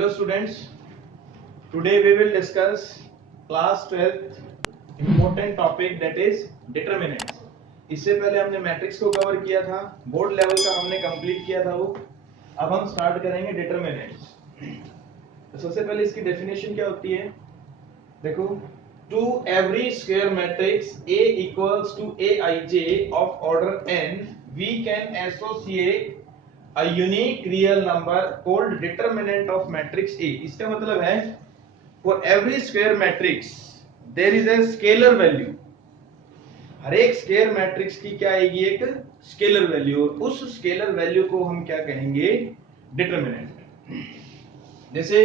Hello students, today we will discuss class 12th important topic that is determinants. इससे पहले हमने matrix को cover किया था, बोर्ड लेवल का हमने कंप्लीट किया था वो। अब हम स्टार्ट करेंगे डिटरमिनेंट्स। तो सबसे पहले इसकी डेफिनेशन क्या होती है, देखो, to every square matrix A equals to Aij of order n, we can associate a unique real number called determinant of matrix A। इसका मतलब है for every square matrix there is a scalar value। हर एक square matrix की क्या आएगी, एक scalar value, और उस स्केलर वैल्यू को हम क्या कहेंगे, डिटरमिनेंट। जैसे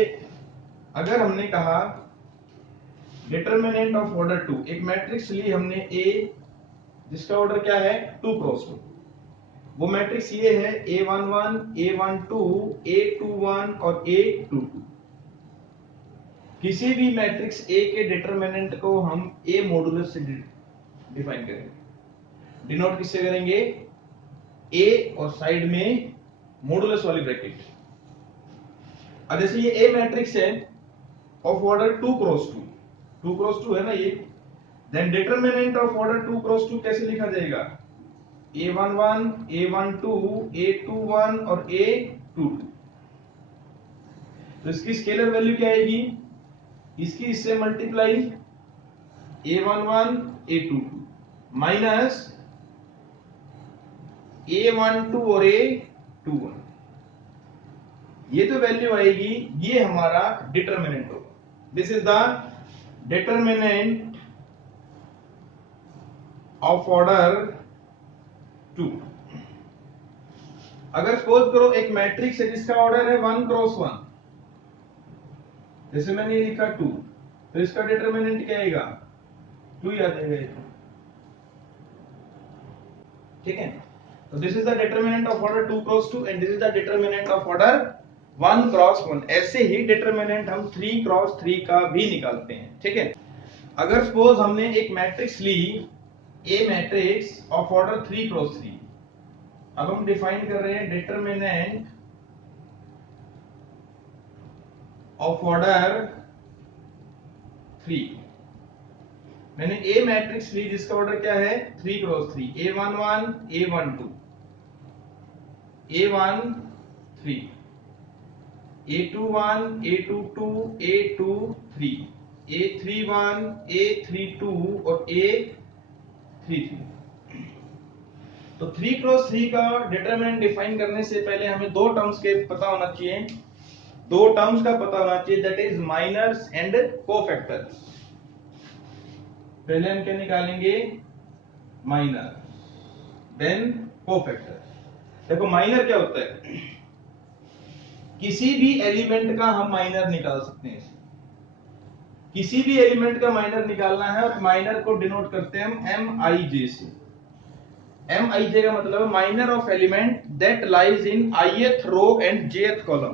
अगर हमने कहा डिटरमिनेंट ऑफ ऑर्डर 2, एक मैट्रिक्स ली हमने A जिसका ऑर्डर क्या है 2 क्रॉस 2। वो मैट्रिक्स ये है A11, A12, A21 और A22। किसी भी मैट्रिक्स A के डिटरमिनेंट को हम A मॉडुलस से डिफाइन करेंगे। डिनोट किससे करेंगे, A और साइड में मॉडुलस वाली ब्रैकेट। अब जैसे ये A मैट्रिक्स है ऑफ ऑर्डर 2 क्रॉस 2, 2 क्रॉस 2 है ना ये, then determinant of order 2 cross 2 कैसे लिखा जाएगा, A11, A12, A21 और A22। तो इसकी स्केलर वैल्यू क्या आएगी, इसकी इससे multiply A11, A22 minus A12 और A21, ये तो वैल्यू आएगी, ये हमारा डिटरमिनेंट होगा। This is the determinant of order 2। अगर सपोज करो एक मैट्रिक्स है जिसका ऑर्डर है 1 क्रॉस 1, जैसे मैंने लिखा 2, तो इसका डिटरमिनेंट क्या आएगा, 2 ही आ जाएगा। ठीक है, तो this is the determinant of order 2 cross 2 and this is the determinant of order 1 cross 1। ऐसे ही डिटरमिनेंट हम 3 क्रॉस 3 का भी निकालते हैं। ठीक है, अगर सपोज हमने एक मैट्रिक्स ली A matrix of order 3 cross 3, अब हम डिफाइन कर रहे हैं डिटरमिनेंट ऑफ ऑर्डर 3। मैंने A मैट्रिक्स ली जिसका ऑर्डर क्या है 3 cross 3, A11, A12, A13, A21, A22, A23, A31, A32 और A33। तो 3 क्रॉस 3 का डिटरमिनेंट डिफाइन करने से पहले हमें दो टर्म्स के पता होना चाहिए, दो टर्म्स का पता होना चाहिए, that is minors and cofactors. पहले हम क्या निकालेंगे, माइनर, देन कोफैक्टर। देखो माइनर क्या होता है, किसी भी एलिमेंट का हम माइनर निकाल सकते हैं। किसी भी एलिमेंट का माइनर निकालना है और माइनर को डिनोट करते हैं हम Mij से। Mij का मतलब है minor of element that lies in ith row and jth column.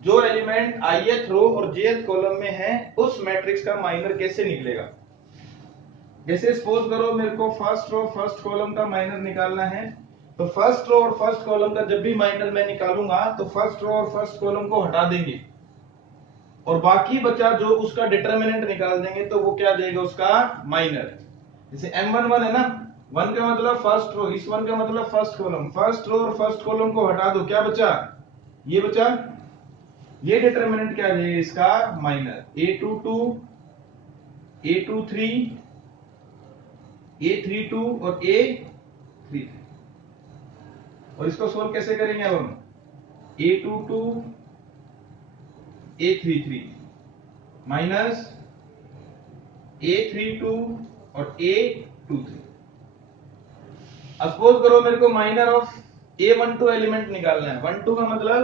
जो एलिमेंट ith रो और jth कॉलम में है उस मैट्रिक्स का माइनर कैसे निकलेगा। जैसे सपोज करो मेरे को फर्स्ट रो फर्स्ट कॉलम का माइनर निकालना है, तो फर्स्ट रो और फर्स्ट कॉलम का जब भी माइनर मैं निकालूंगा तो फर्स्ट रो और फर्स्ट कॉलम को हटा देंगे और बाकी बचा जो उसका डिटरमिनेंट निकाल देंगे, तो वो क्या आ जाएगा, उसका माइनर। जैसे M11 है ना, 1 का मतलब फर्स्ट रो, इस 1 का मतलब फर्स्ट कॉलम, फर्स्ट रो और फर्स्ट कॉलम को हटा दो, क्या बचा, ये बचा, ये डिटरमिनेंट क्या आ जाएगा इसका, माइनर। A22, A23, A32 और A33। और इसको सोल्व कैसे करेंगे अब हम, A22, A33 माइनस A32 और A23। अब सपोज करो मेरे को माइनर ऑफ A12 एलिमेंट निकालना है। 12 का मतलब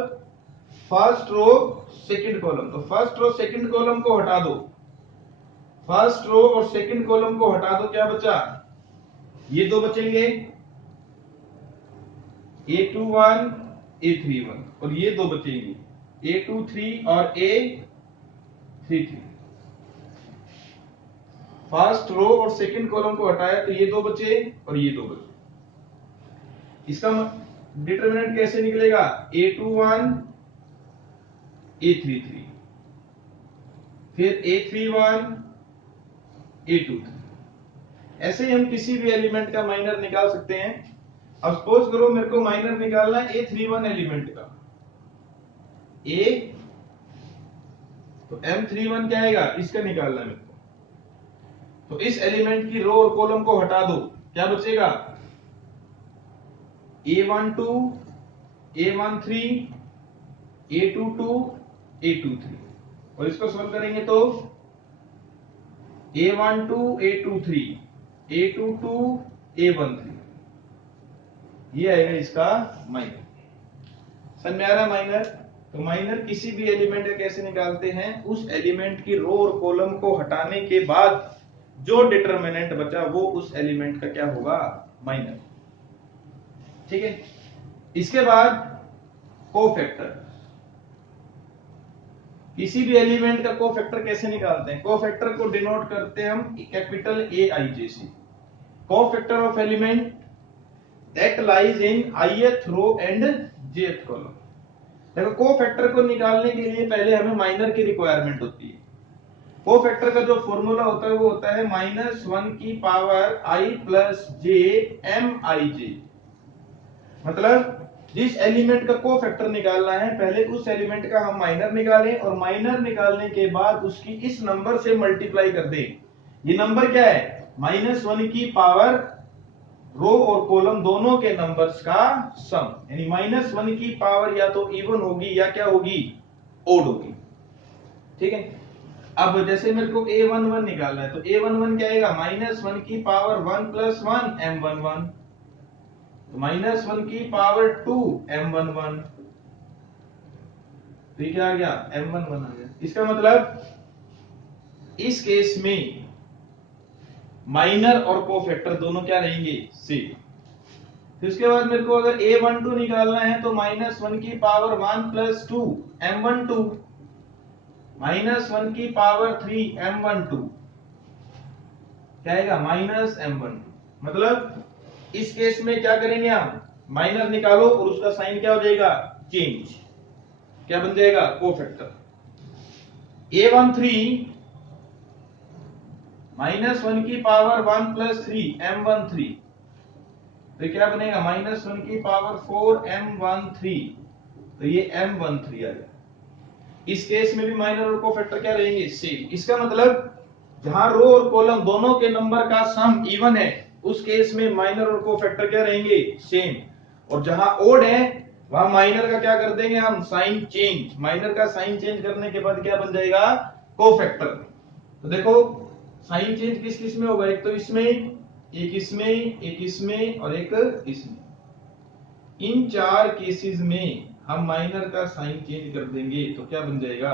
फर्स्ट रो सेकंड कॉलम, तो फर्स्ट रो सेकंड कॉलम को हटा दो, फर्स्ट रो और सेकंड कॉलम को हटा दो, क्या बचा, ये दो बचेंगे, A21, A31 और ये दो बचेंगे, A23 और A33। फर्स्ट रो और सेकंड कॉलम को हटाया तो ये दो बचे और ये दो बचे। इसका डिटरमिनेंट कैसे निकलेगा, A21 A33, फिर A31, A23। ऐसे ही हम किसी भी एलिमेंट का माइनर निकाल सकते हैं। अब सपोज करो मेरे को माइनर निकालना है A31 एलिमेंट का। A तो M31 क्या आएगा, इसका निकालना है मेरे को। तो इस एलिमेंट की रो और कॉलम को हटा दो, क्या बचेगा, A12, A13, A22, A23। और इसको सॉल्व करेंगे तो A12, A23, A22, A13, ये आएगा इसका माइनर। समझ में आ रहा है माइनर? तो माइनर किसी भी एलिमेंट का कैसे निकालते हैं, उस एलिमेंट की रो और कॉलम को हटाने के बाद जो डिटरमिनेंट बचा वो उस एलिमेंट का क्या होगा, माइनर। ठीक है। इसके बाद कोफैक्टर। किसी भी एलिमेंट का कोफैक्टर कैसे निकालते हैं, कोफैक्टर को डिनोट करते हैं हम कैपिटल AIJ से। Cofactor of element that lies in ith row and jth column. देखो कोफैक्टर को निकालने के लिए पहले हमें माइनर की रिक्वायरमेंट होती है। कोफैक्टर का जो फॉर्मूला होता है वो होता है -1 की power I plus j Mij। मतलब जिस एलिमेंट का कोफैक्टर निकालना है पहले उस एलिमेंट का हम माइनर निकालें और माइनर निकालने के बाद उसकी इस नंबर से मल्टीप्लाई कर दें। ये नंबर क्या है, -1 की पावर रो और कॉलम दोनों के नंबर्स का सम, यानी -1 की पावर या तो इवन होगी या क्या होगी, ओड होगी। ठीक है। अब जैसे मेरे को A11 निकालना है तो A11 क्या आएगा, -1 की पावर 1 प्लस 1 M11, तो -1 की पावर 2 M11, तो ये क्या आ गया, M11 आ गया। इसका मतलब इस केस में माइनर और कोफैक्टर दोनों क्या रहेंगे, सेम। फिर उसके बाद मेरे को अगर A12 निकालना है तो -1 की पावर 1 प्लस 2 M12, -1 की पावर 3 M12, क्या आएगा, -M12। मतलब इस केस में क्या करेंगे हम, माइनर निकालो और उसका साइन क्या हो जाएगा, चेंज, क्या बन जाएगा, कोफैक्टर। A13 -1 की पावर 1 प्लस 3 M13, तो क्या बनेगा, -1 की पावर 4 M13, तो ये M13 आ गया। इस केस में भी माइनर और कोफैक्टर क्या रहेंगे, सेम। इसका मतलब जहां रो और कॉलम दोनों के नंबर का सम इवन है उस केस में माइनर और कोफैक्टर क्या रहेंगे, सेम। और जहां ओड है वहां माइनर का क्या कर देंगे हम, साइन चेंज। माइनर का साइन चेंज करने के बाद क्या बन जाएगा, कोफैक्टर। तो देखो साइन चेंज किस किस में होगा, एक तो इसमें, एक इसमें, एक इसमें और एक इसमें। इन चार केसेस में हम माइनर का साइन चेंज कर देंगे तो क्या बन जाएगा,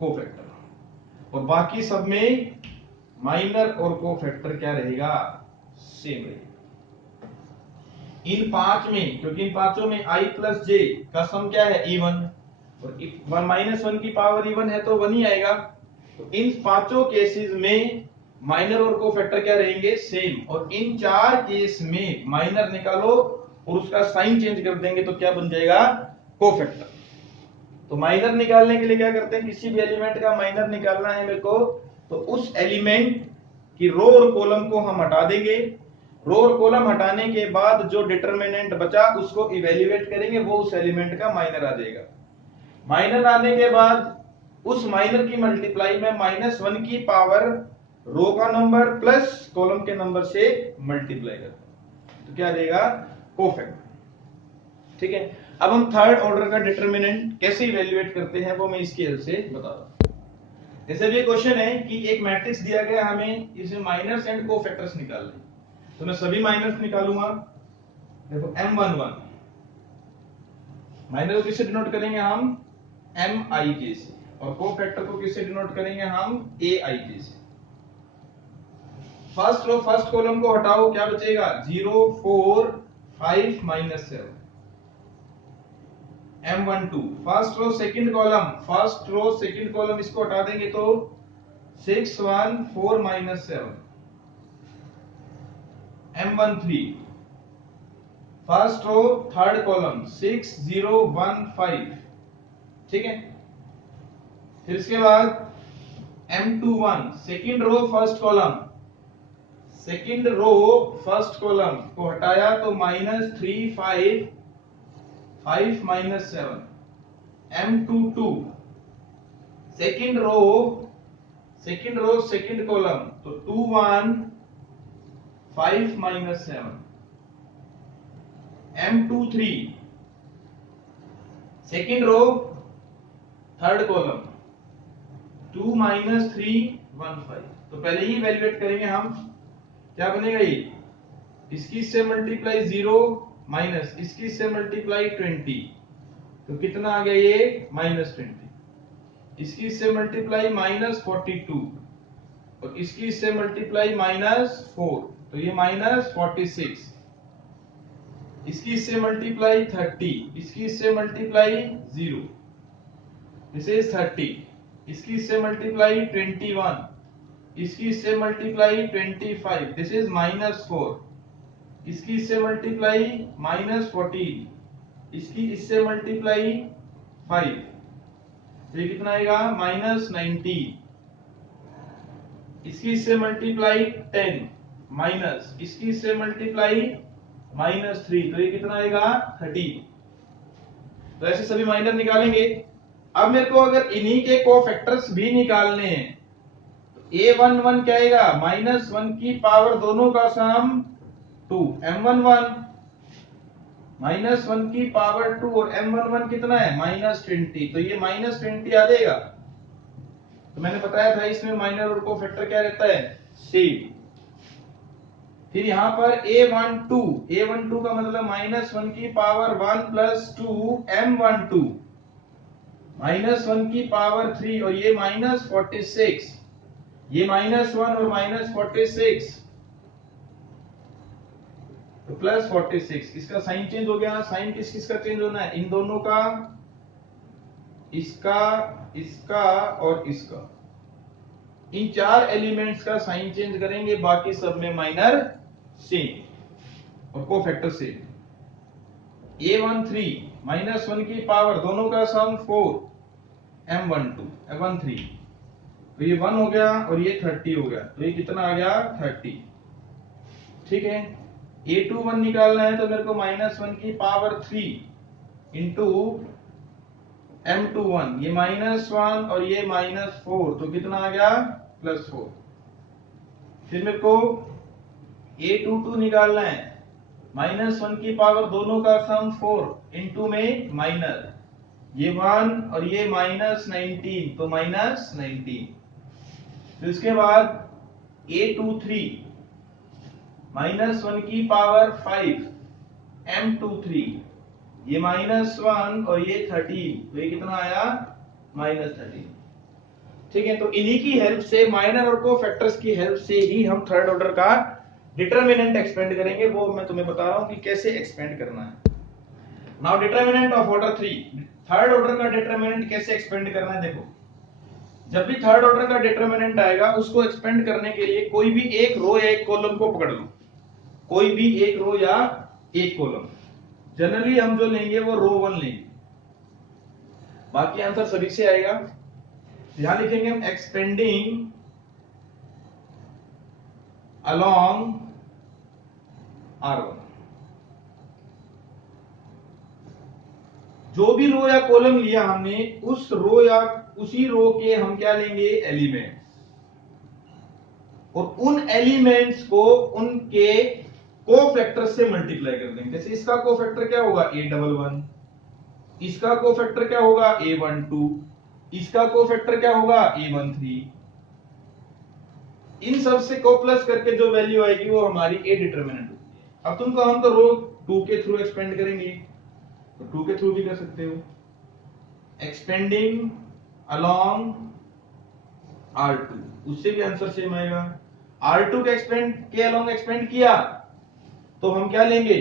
कोफैक्टर। और बाकी सब में माइनर और कोफैक्टर क्या रहेगा, सेम रहेगा। इन पांच में, क्योंकि इन पांचों में I प्लस J का सम क्या है, इवन, और -1 की पावर इवन है तो 1 ही आएगा। तो इन पांचों केसेस में माइनर और कोफैक्टर क्या रहेंगे, सेम। और इन चार केस में माइनर निकालो और उसका साइन चेंज कर देंगे तो क्या बन जाएगा, कोफैक्टर। तो माइनर निकालने के लिए क्या करते हैं, किसी भी एलिमेंट का माइनर निकालना है मेरे को, तो उस एलिमेंट की रो और कॉलम को हम हटा देंगे। रो और कॉलम हटाने के बाद जो डिटरमिनेंट बचा उसको इवेल्युएट करेंगे, वो उस एलिमेंट का माइनर आ जाएगा। माइनर आने के बाद उस माइनर की मल्टीप्लाई में -1 की पावर रो का नंबर प्लस कॉलम के नंबर से मल्टीप्लाई करते हैं तो क्या आ जाएगा, कोफैक्टर। ठीक है। अब हम थर्ड ऑर्डर का डिटरमिनेंट कैसे इवेल्युएट करते हैं वो मैं इसकी हेल्प से बता रहा हूं। जैसे भी क्वेश्चन है कि एक मैट्रिक्स दिया गया, हमें इसमें माइनर्स एंड कोफैक्टर्स निकालने, तो मैं सभी माइनर्स निकालूंगा। देखो M11 माइनर को किससे डिनोट करेंगे हम, Mij से, और कोफैक्टर को किससे डिनोट करेंगे हम, Aij से। फर्स्ट रो फर्स्ट कॉलम को हटाओ, क्या बचेगा, 0 4 5 -7। M12 first row second column, first row second column इसको हटा देंगे तो 6 1 4 -7। M13 first row third column 6 0 1 5। ठीक है। फिर इसके बाद M21 second row first column, second row first column को हटाया तो -3 5 5 -7 M22 second row second column तो 2 1 5 -7 M23 second row third column 2 -3 1 5। तो पहले ही इवैल्यूएट करेंगे हम, क्या बनेगा ये, इसकी से मल्टीप्लाई 0 माइनस इसकी से मल्टीप्लाई 20 तो कितना आ गया ये -20, इसकी से मल्टीप्लाई -42 और इसकी से मल्टीप्लाई -4 तो ये -46, इसकी से मल्टीप्लाई 30, इसकी से मल्टीप्लाई 0 दिस इज 30, इसकी से मल्टीप्लाई 21, इसकी से मल्टीप्लाई 25 दिस इज -4, इसकी से मल्टीप्लाई -14, इसकी इससे मल्टीप्लाई 5 तो ये कितना आएगा -19, इसकी से मल्टीप्लाई 10 माइनस इसकी से मल्टीप्लाई -3 तो ये कितना आएगा 30। तो ऐसे सभी माइनर निकालेंगे। अब मेरे को अगर इन्हीं के कोफैक्टर्स भी निकालने हैं तो A11 क्या आएगा, -1 की पावर दोनों का सम 2 M11 -1 की पावर 2 और M11 कितना है -20 तो ये -20 आ जाएगा। तो मैंने बताया था इसमें माइनर और कोफैक्टर क्या रहता है सेम। फिर यहाँ पर A12 का मतलब -1 की पावर 1 + 2 M12 -1 की पावर 3 और ये -46, ये -1 और -46 तो +46, इसका साइन चेंज हो गया। साइन किस किस का चेंज होना है, इन दोनों का, इसका, इसका और इसका, इन चार एलिमेंट्स का साइन चेंज करेंगे, बाकी सब में माइनर सेम और कोफैक्टर सेम। A13 -1 की पावर दोनों का सम 4 M13 तो ये 1 हो गया और ये 30 हो गया तो ये कितना आ गया 30। ठीक है, A21 निकालना है तो मेरे को -1 की पावर 3 इंटू M21 ये -1 और ये -4 तो कितना आ गया +4। फिर मेरे को A22 निकालना है, -1 की पावर दोनों का सम 4 इंटू में माइनर ये 1 और ये -19 तो -19। तो इसके बाद A23 -1 की पावर 5 M23 ये -1 और ये 13 तो ये कितना आया -13। ठीक है, तो इन्हीं की हेल्प से, माइनर और कोफैक्टर्स की हेल्प से ही हम थर्ड ऑर्डर का डिटरमिनेंट एक्सपेंड करेंगे। वो मैं तुम्हें बता रहा हूं कि कैसे एक्सपेंड करना है। Now determinant of order 3, third order का डिटरमिनेंट कैसे एक्सपेंड करना है। देखो, जब भी थर्ड ऑर्डर का डिटरमिनेंट आएगा उसको एक्सपेंड करने के लिए कोई भी एक रो या एक कॉलम को पकड़ लो, कोई भी एक रो या एक कॉलम। जनरली हम जो लेंगे वो रो 1 लेंगे, बाकी आंसर सभी से आएगा। यहां लिखेंगे हम एक्सपेंडिंग अलोंग R1। जो भी रो या कॉलम लिया हमने, उस रो या उसी रो के हम क्या लेंगे एलिमेंट्स, और उन एलिमेंट्स को उनके कोफैक्टर से मल्टीप्लाई कर देंगे। जैसे इसका कोफैक्टर क्या होगा A11, इसका कोफैक्टर क्या होगा A12, इसका कोफैक्टर क्या होगा A13। इन सब से को प्लस करके जो वैल्यू आएगी वो हमारी ए डिटरमिनेंट होती है। अब तुमको हम तो रो 2 के थ्रू एक्सपेंड करेंगे, तो 2 के थ्रू भी कर सकते हो। एक्सपेंडिंग अलोंग R2, उससे भी आंसर सेम आएगा। R2 के अलोंग एक्सपेंड किया तो हम क्या लेंगे,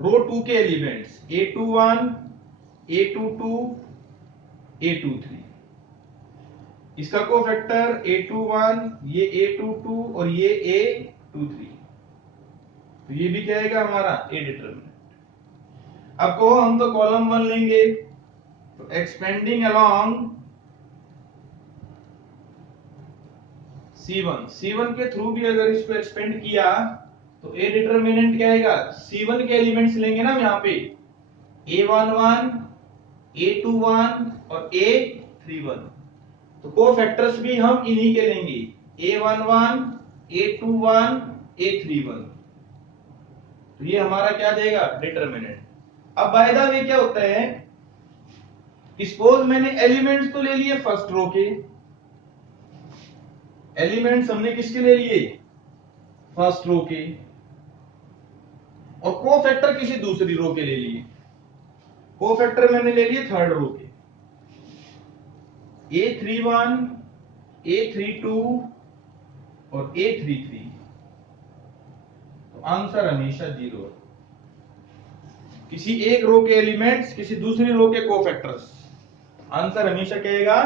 रो 2 के एलिमेंट्स A21, A22, A23, इसका कोफैक्टर A21, ये A22 और ये A23, तो ये भी क्या आएगा हमारा ए डिटरमिनेंट। अब को हम तो कॉलम 1 लेंगे, तो एक्सपेंडिंग अलोंग C1 के थ्रू भी अगर इसको एक्सपेंड किया तो ए डिटरमिनेंट क्या आएगा, C1 के एलिमेंट्स लेंगे ना हम यहाँ पे, A11, A21 और A31, तो कोफैक्टर्स भी हम इन्हीं के लेंगे, A11, A21, A31, तो ये हमारा क्या देगा, डिटरमिनेंट। अब बाय द वे क्या होता है, सपोज मैंने एलिमेंट्स तो ले लिए फर्स्ट रो के, एलिमेंट्स हमने किसके ले लिए, फर्स्ट रो के, और कोफैक्टर किसी दूसरी रो के ले लिए, कोफैक्टर मैंने ले लिए थर्ड रो के, A31, A32 और A33, तो आंसर हमेशा 0 है। किसी एक रो के एलिमेंट्स किसी दूसरी रो के कोफैक्टर्स, आंसर हमेशा कहेगा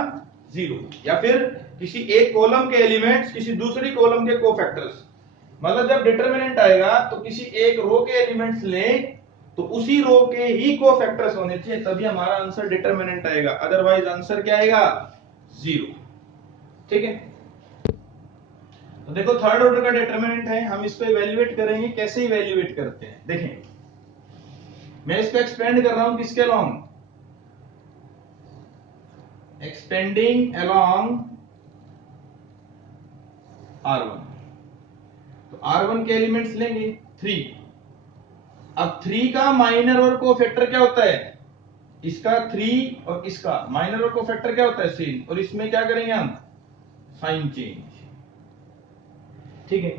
0, या फिर किसी एक कॉलम के एलिमेंट्स किसी दूसरी कॉलम के कोफैक्टर्स, मतलब जब डिटरमिनेंट आएगा तो किसी एक रो के एलिमेंट्स लें तो उसी रो के ही कोफैक्टर्स होने चाहिए, तभी हमारा आंसर डिटरमिनेंट आएगा, अदरवाइज आंसर क्या आएगा, 0। ठीक है, तो देखो थर्ड ऑर्डर का डिटरमिनेंट है, हम इसको इवैल्यूएट करेंगे, कैसे इवैल्यूएट करते हैं देखें, मैं इसको एक्सपेंड कर रहा हूं किसके अलोंग, एक्सपेंडिंग अलोंग R1, तो R1 के एलिमेंट्स लेंगे 3, अब 3 का माइनर और कोफैक्टर क्या होता है, इसका 3 और इसका माइनर और कोफैक्टर क्या होता है, सेम, और इसमें क्या करेंगे हम, साइन चेंज। ठीक है,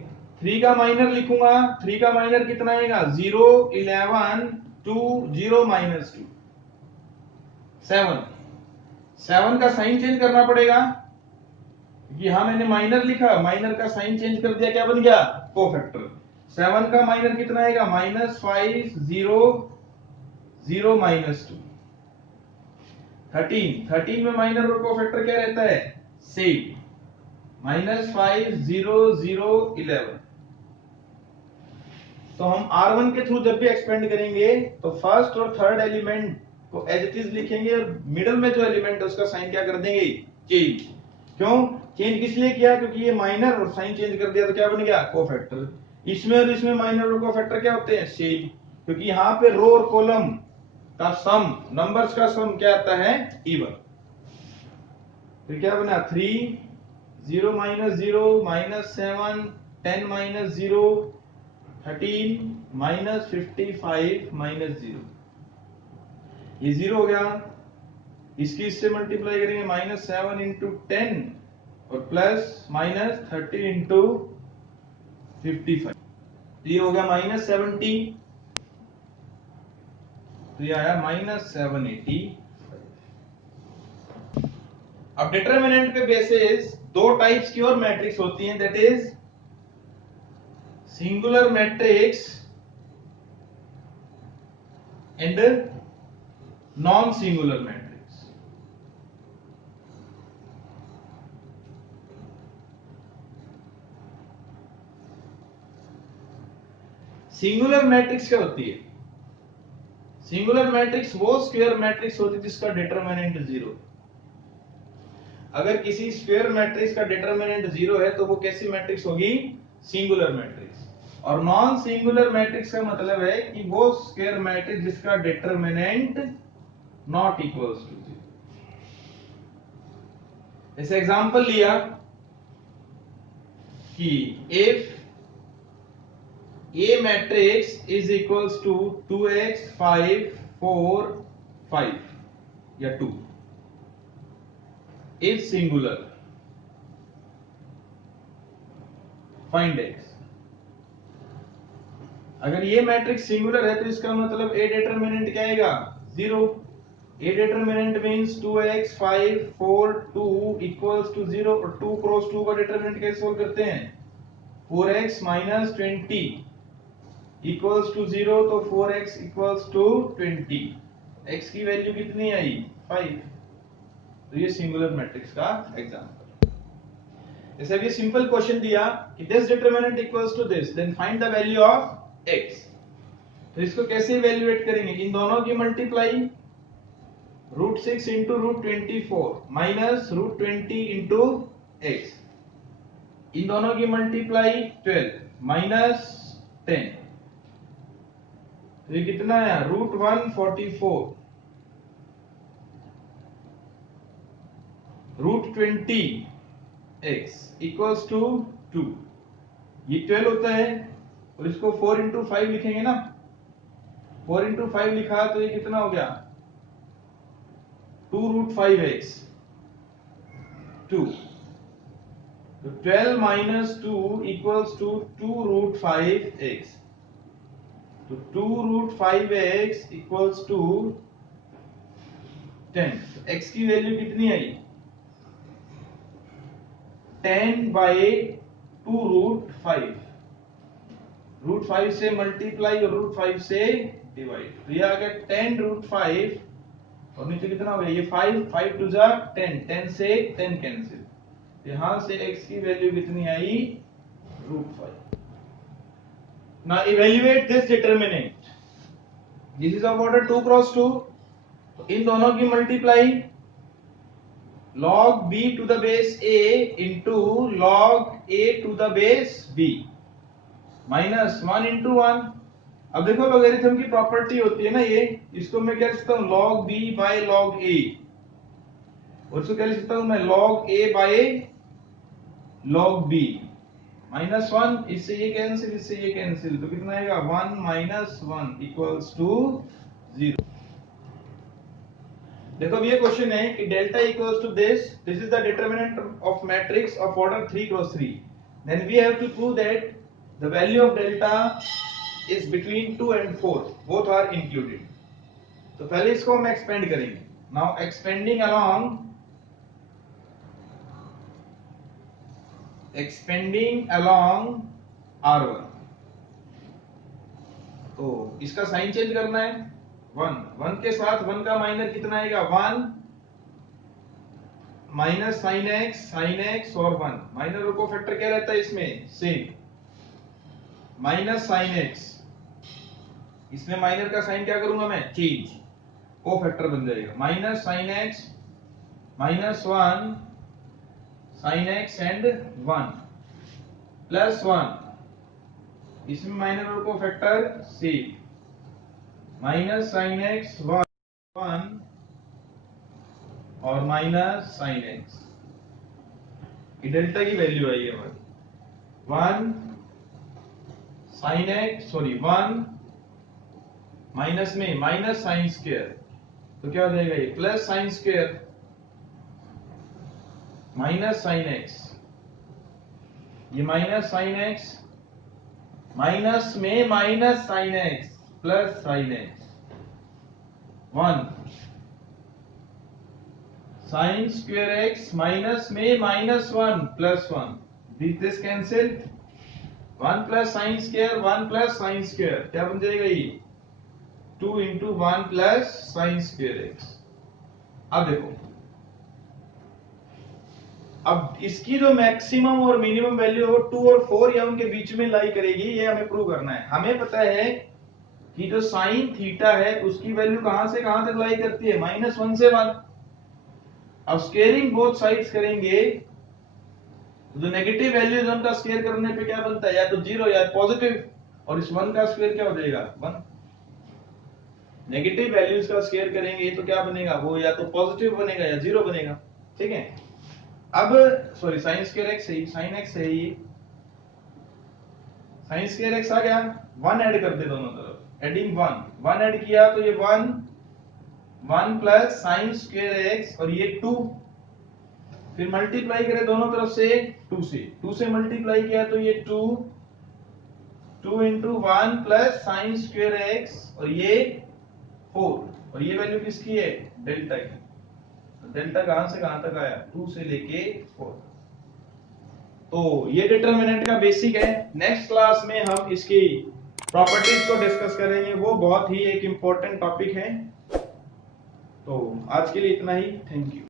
3 का माइनर लिखूंगा, 3 का माइनर कितना आएगा, 0, 11, 2, 0 -2, 7, 7 का साइन चेंज करना पड़ेगा, यहां मैंने माइनर लिखा, माइनर का साइन चेंज कर दिया, क्या बन गया, कोफैक्टर। 7 का माइनर कितना आएगा, -5, 0, 0 -2, 13 में माइनर और कोफैक्टर क्या रहता है, सेम, -5, 0, 0, 11। तो हम R1 के थ्रू जब भी एक्सपेंड करेंगे तो फर्स्ट और थर्ड एलिमेंट को एज इट इज लिखेंगे, और मिडल में जो एलिमेंट है उसका साइन क्या कर देंगे, चेंज। क्यों चेंज किस लिए किया, क्योंकि ये माइनर और साइन चेंज कर दिया तो क्या बन गया, कोफैक्टर। इसमें और इसमें माइनर और कोफैक्टर क्या होते हैं, सेम, क्योंकि यहाँ पे रो और कॉलम का सम, नंबर्स का सम क्या आता है, इवन। तो क्या बना, 3, 0 -0, -7, 10 -0, 13, -55, -0, ये 0 हो गया, इसकी इससे मल्टीप्लाई करेंगे, -7 × 10 और प्लस -30 × 55, ये हो गया -70, तो ये आया -780। अब डिटरमिनेंट के बेसिस दो टाइप्स की और मैट्रिक्स होती हैं, that is singular matrix and non singular matrix. Singular matrix क्या होती है, सिंगुलर मैट्रिक्स वो स्क्वायर मैट्रिक्स होती है जिसका डिटरमिनेंट 0। अगर किसी स्क्वायर मैट्रिक्स का डिटरमिनेंट 0 है तो वो कैसी मैट्रिक्स होगी, सिंगुलर मैट्रिक्स। और नॉन सिंगुलर मैट्रिक्स का मतलब है कि वो स्क्वायर मैट्रिक्स जिसका डिटरमिनेंट नॉट इक्वल्स टू 0। जैसे एग्जांपल लिया कि if A matrix is equals to 2x, 5, 4, 5 या 2 if singular, find x। अगर ये मैट्रिक्स सिंगुलर है तो इसका मतलब A डिटरमिनेंट क्या आएगा, 0। A determinant means 2x, 5, 4, 2 equals to 0, और 2 क्रॉस 2 का डिटरमिनेंट कैसे सोल्व करते हैं, 4x - 20 इक्वल्स टू 0, तो 4x इक्वल्स टू 20, x की वैल्यू कितनी आई, 5। तो ये सिंगुलर मैट्रिक्स का एग्जांपल। जैसे अभी सिंपल क्वेश्चन दिया कि this determinant equals to this, then find the value of x। तो इसको कैसे इवैल्यूएट करेंगे, इन दोनों की मल्टीप्लाई, √6 × √24 - √20 × x इन दोनों की मल्टीप्लाई 12 माइनस 10, तो ये कितना है √144 √20x इक्वल्स टू 2। ये 12 होता है और इसको 4 इंटू 5 लिखेंगे ना, 4 इंटू 5 लिखा तो ये कितना हो गया 2√5x 2। तो 12 माइनस 2 इक्वल्स टू 2√5x। तो 2√5x इक्वल्स टू 10। तो x की वैल्यू कितनी आई 10/2√5। √5 से मल्टीप्लाई और √5 से डिवाइड, तो ये आ गया 10√5 और नीचे कितना हो गया ये 5 5 टू जा 10, 10 से 10 कैंसिल, यहां से x की वैल्यू कितनी आई √5। Now evaluate this determinant. This is of order 2 cross 2. तो इन दोनों की multiply log b to the base a into log a to the base b minus 1 into 1। अब देखो लॉगरिथम की प्रॉपर्टी होती है ना ये, इसको मैं क्या लिख सकता हूं log b by log a, और इसको क्या लिख सकता हूं मैं log a by log b minus 1। इससे ये कैंसिल, इससे ये कैंसिल, तो कितना आएगा 1 माइनस 1 इक्वल्स टू 0। देखो अब ये क्वेश्चन है कि delta equals to this is the determinant of matrix of order 3 cross 3, then we have to prove that the value of delta is between 2 and 4, both are included. तो पहले इसको हम expand करेंगे। नाउ एक्सपेंडिंग अलोंग R1, तो इसका sign change करना है 1 के साथ 1 का माइनर कितना आएगा 1 माइनस sin x और 1 माइनर को फैक्टर क्या रहता है इसमें सेम माइनस sin x, इसमें माइनर का साइन क्या करूंगा मैं चेंज, को फैक्टर बन जाएगा minus sin x minus 1 sin x and 1 plus 1, इसमें माइनर को factor same minus sin x 1 और माइनस sin x। ये डेल्टा की वैल्यू आई है हमारी 1 sin x 1 माइनस में माइनस साइन स्क्वायर, तो क्या हो जाएगा ये plus sine square minus sin x, ये माइनस sin x माइनस में minus sin x plus sin x 1 sin square x minus में minus 1 plus 1, this cancel 1 plus sin square 1 plus sin square क्या बन जाएगा ये 2 into 1 plus sin square x। अब देखो अब इसकी जो मैक्सिमम और मिनिमम वैल्यू हो 2 और 4 या उनके बीच में लाई करेगी, ये हमें प्रूव करना है। हमें पता है कि जो साइन थीटा है उसकी वैल्यू कहां से कहां तक लाई करती है -1 से 1। अब स्क्वेयरिंग बोथ साइड्स करेंगे तो जो नेगेटिव वैल्यू है उनका स्क्वायर करने पे क्या बनता है या तो 0 या पॉजिटिव, और इस 1 का स्क्वायर क्या हो जाएगा 1। नेगेटिव वैल्यूज का स्क्वायर करेंगे तो क्या बनेगा वो या तो पॉजिटिव बनेगा या 0 बनेगा, ठीक है। अब सॉरी sin स्क्वायर x है, sin x है ये sin स्क्वायर x आ गया, 1 ऐड कर दे दोनों तरफ, एडिंग 1 ऐड किया तो ये 1 प्लस sin स्क्वायर x और ये 2, फिर मल्टीप्लाई करें दोनों तरफ से 2 से मल्टीप्लाई किया तो ये 2 into 1 plus sin square x और ये 4, और ये वैल्यू किसकी है डेल्टा की। डेल्टा कहां से कहां तक आया 2 से लेके 4। तो ये डिटरमिनेंट का बेसिक है। नेक्स्ट क्लास में हम इसकी प्रॉपर्टीज को डिस्कस करेंगे, वो बहुत ही एक इंपॉर्टेंट टॉपिक है। तो आज के लिए इतना ही, थैंक यू।